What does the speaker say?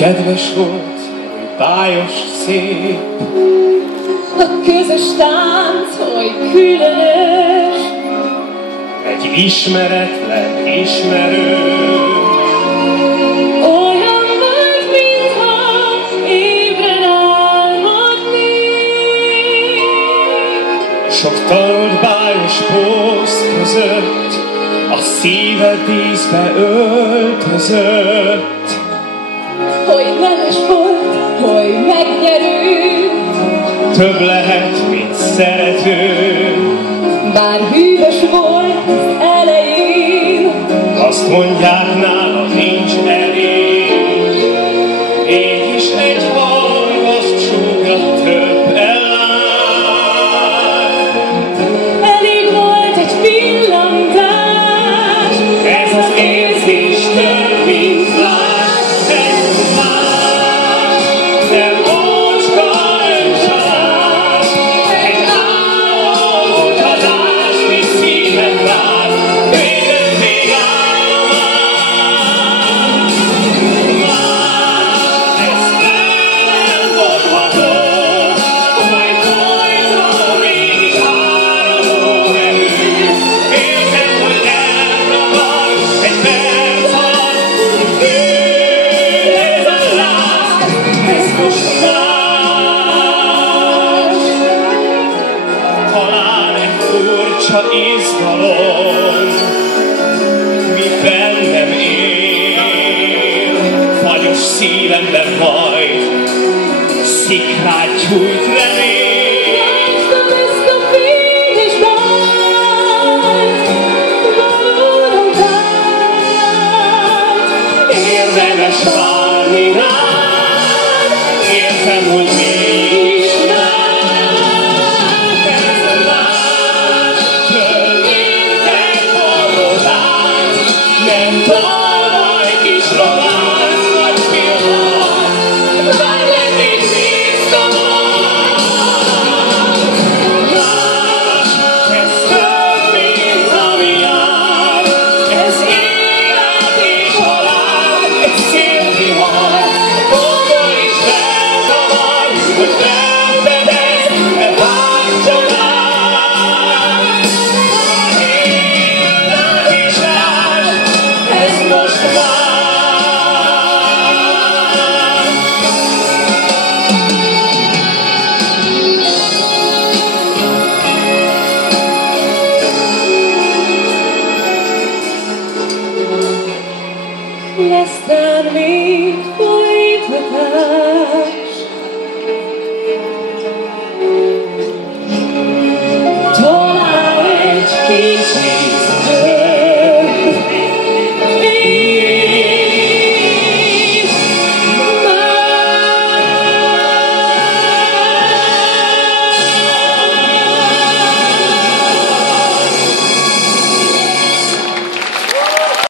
Kedves volt, bájos, szép. A közös tánc oly különös, egy ismeretlen ismerő. olyan volt, mintha ébren álmodnék. Sok tanolt bájos póz között a szíved díszbe öltözött. Hogy nemes volt, hogy megnyerő, több lehet, mint szerető. bár hűvös volt az elején, Azt mondják, nála nincs elég. Mégis egy hang azt súgja, több ellen. elég volt egy pillantás. Ez az érzés több, mint más. Ez más, nem ócska öncsalás. Egy álomutazás, mi szíved vár, véget még állomás. Más, ez nem mondható, majd folyton mégis áramló erő. Érzem, hogy elragad egy perc alatt, ez a láz, ez most más. Talán egy furcsa izgalom, mi bennem él, fagyos szívemben majd szikrát gyújt remény. Láttam ezt a fény és vált, valóra vált. Érdemes várni rád, értem, hogy mégis rád. Ez más, több mint egy forró tánc, nem tolvaj kis románc, vagy pillanat, várj lennék biztosan. Más, ez több, mint ami jár, ez élet és halál, egy szélvihar, gondol is felkavar, hogy felfedez, e vágycsalás. Élet is más, ez most más. Lesz tán még folytatás.